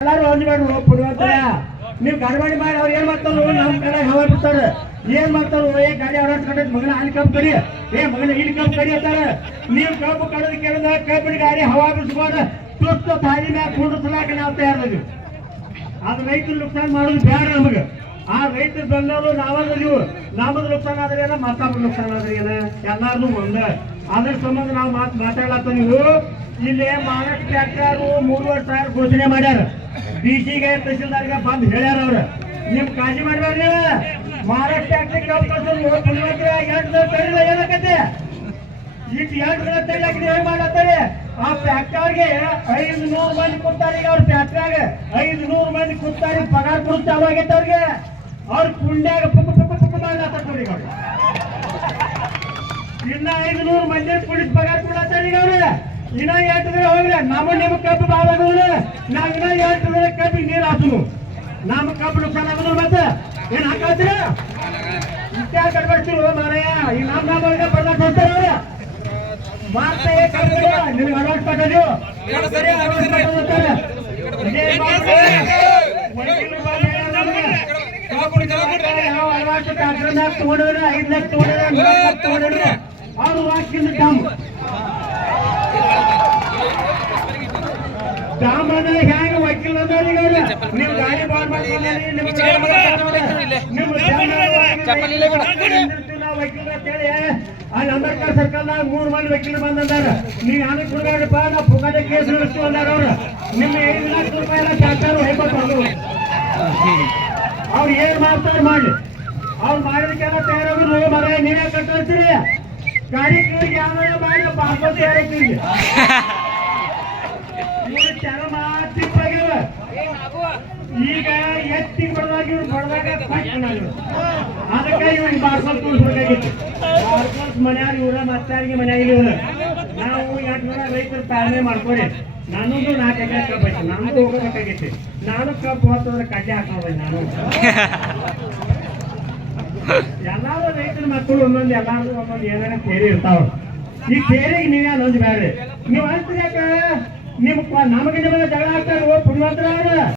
ಎಲ್ಲಾರು ಹೊಂದ್ಬೇಡ್ರು ಪುಣ್ಯವಂತರ ನೀವು ಗಡಬಡಿ ಮಾಡಿ ಅವ್ರು ಏನ್ ಮಾಡ್ತಾರೋ ನಮ್ ಕಡೆ ಹವಾ ಬಿಡ್ತಾರ. ಏನ್ ಮಾಡ್ತಾರೋ ಏ ಗಾಡಿ ಅವ್ರ ಕಡೆ ಮಗನ ಅಲ್ಲಿ ಕಬ್ಬು ಕಡಿ. ಏ, ಮಗನ ಇಲ್ಲಿ ಕಬ್ಬು ಅಂತಾರ. ನೀವು ಕಬ್ಬು ಕಡದ ಕೇಳಿದ ಕಬ್ಬಿನ ಗಾಡಿ ಹವಾ ಬಿಡಿಸ್ಕೊಂಡು ತುರ್ತು ತಾಯಿ ಮ್ಯಾಗ ಕುಂಡ್ರಸಲಾಕ ನಾವು ತಯಾರದಾಗ ಅದು ರೈತರು ನುಕ್ಸಾನ್ ಮಾಡೋದು ಬೇಡ ನಮಗೆ. ಆ ರೈತರು ಬಂದವರು ನಾವಲ್ಲ ನೀವು. ನಮ್ಮದು ನುಕ್ಸಾನ್ ಆದ್ರೆ ಏನ? ಮತ್ತೊಬ್ಬರು ನುಕ್ಸಾನ್ ಆದ್ರೆ ಏನ? ಎಲ್ಲಾರ್ದು ಒಂದ. ಅದ್ರ ಸಂಬಂಧ ನಾವು ಮಾತು ಮಾತಾಡ್ಲಾತ ನೀವು ಇಲ್ಲಿ ಮಹಾರಾಷ್ಟ್ರ ಟ್ರ್ಯಾಕ್ಟರ್ ಮೂರುವರೆ ಸಾವಿರ ಘೋಷಣೆ ಮಾಡ್ಯಾರ. ಡಿಸಿಗೆ ತಹಸೀಲ್ದಾರ್ಗೆ ಬಂದು ಹೇಳ್ಯಾರ ಅವ್ರು. ನಿಮ್ ಕಾಳಜಿ ಮಾಡ್ಬೇಡ್ರಿ. ಮಹಾರಾಷ್ಟ್ರ ಕಳ್ಸೋದು ಪುಣ್ಯವಂತರ ಎರಡು ದಿನ ತೈಲಾಕಿದ್ರೆ ಏನ್ ಮಾಡತ್ತಾರೆ? ಆ ಫ್ಯಾಕ್ಟರ್ಗೆ ಐದು ನೂರು ಮಂದಿ ಕೊಡ್ತಾರೆ ಈಗ ಅವ್ರ ಫ್ಯಾಕ್ಟ್ರಿಯಾಗ. ಐದು ನೂರು ಮಂದಿ ಕೊಡ್ತಾರೆ ಪಗಾರ ಕೊಡು ಚಾಲು ಆಗೈತೆ ಅವ್ರಿಗೆ. ಅವ್ರ ಕುಂಡ್ಯಾಗ ಪುಕ್ ಪುಕ್ ಪುಕ್ ಮಾಡ್ಲತ್ತಾರ ನೋಡಿ ಇನ್ನ ಐದು ನೂರು ಮಂದಿ ಕುಡಿದ್ ಪಗಾರ ಕೊಡತ್ತಾರ ಈಗ ಅವ್ರೆ. ಇನ್ನ ಎಂಟು ದಿನ ಹೋಗ್ರಿ. ನಮ್ಮ ನಿಮ್ಮ ಕಬ್ಬು ಭಾಳ ಆಗೋದಿಲ್ಲ. ನಾವ್ ಇನ್ನ ಎಂಟು ದಿನ ಕಬ್ಬಿಗೆ ನೀರು ಹಾಕುನು ನಮ್ಮ ಕಬ್ಬು ನುಕ್ಸಾನ ಮತ್ತೆ. ಏನ್ ಹಾಕಾತ್ರಿ ಇತ್ಯಾ ಕಟ್ಬಿಡ್ತೀವಿ ಮಾರಾಯ? ಈ ನಮ್ಮ ನಮ್ಮವ್ರಿಗೆ ಬರ್ಲಾಕ್ ಹೋಗ್ತಾರೆ ಅವ್ರೆ. ಮಾಡ್ತಾ ಏ ಕರ್ಕೊಂಡು ನಿನಗೆ ಅಡ್ವಾನ್ಸ್ ನಮ್ಗೆ. ಯಾವ ಅಡ್ವಾನ್ಸ್ ಟ್ಯಾಕ್ಟರ್ ಐದು ಲಕ್ಷ ತಗೊಂಡ್ರೆ ಅವ್ರು ವಾಕಿಂದ ಡಾಮ್ ಹ್ಯಾಂಗ ವಕೀಲ? ನೀವು ಗಾಡಿ ಬಾಂಡ್ ವಕೀಲ ಅಲ್ಲಿ ಅಂಬೇಡ್ಕರ್ ಸರ್ಕಲ್ದಾಗ ಮೂರು ಮಂದಿ ವಕೀಲರು ಬಂದಂದಾರ ನೀವು ಯಾರು ಕುಡ್ಗಾಡಪ್ಪ ನಾ ಪುಗಾದ ಕೇಸ್ ನಡೆಸ್ತು ಅಂದಾರ ಅವ್ರು. ನಿಮ್ಮ ಐದು ಲಕ್ಷ ರೂಪಾಯಿ ಎಲ್ಲ ಸರ್ಕಾರ ಹೊಯ್ಕೊಟ್ಟು ಅವ್ರು ಏನ್ ಮಾಡ್ತಾರೆ ಮಾಡ್ಲಿ. ಅವ್ರು ಮಾಡಿದಕ್ಕೆಲ್ಲ ತಯಾರಾದ್ರು ಮರ ನೀವೇ ಕಟ್ಟಿಸ್ತೀರಿ ಗಾಡಿ ಕೇಳಿ ಯಾವ ಮಾಡಿ ಪಾಸ್ಪೋರ್ಟ್ ತಯಾರಾಗ್ತೀವಿ ಆಗ್ಯಾವ ಈಗ ಎತ್ತಿಗೆ ಬಡದಾಗ ತೋರಿಸ್ಬೇಕಾಗಿತ್ತು ಮನ್ಯಾಗ ಇವ್ರ, ಮತ್ತಾರಿಗೆ ಮನ್ಯಾಗ ಇವ್ರ. ನಾವು ಎಂಟು ಜನ ರೈತರು ತಾಳ್ಮೆ ಮಾಡ್ಕೊಡಿ ನನಗೂ ನಾಲ್ಕು ಎಕರೆ ಕಬ್ಬು ನನಗೂ ನಾನು ಕಬ್ಬು ಹೊತ್ತಂದ್ರೆ ಕಡ್ಡೆ ಹಾಕೋಬೇಕು ನಾನು. ಎಲ್ಲಾರು ರೈತರ ಮಕ್ಕಳು ಒಂದೊಂದು ಎಲ್ಲಾರು ಒಂದೊಂದು ಏನಾರ ಸೇರಿ ಇರ್ತಾವ. ಈ ಸೇರಿಗೆ ನೀವೇ ಅನ್ನೋದು ಬೇಡ್ರಿ. ನೀವು ನಿಮ್ ನಮಗೆ ನಿಮಗೆ ಜಗಳ ಆಗ್ತಾರೆ ಪುಣ್ಯವಂತರ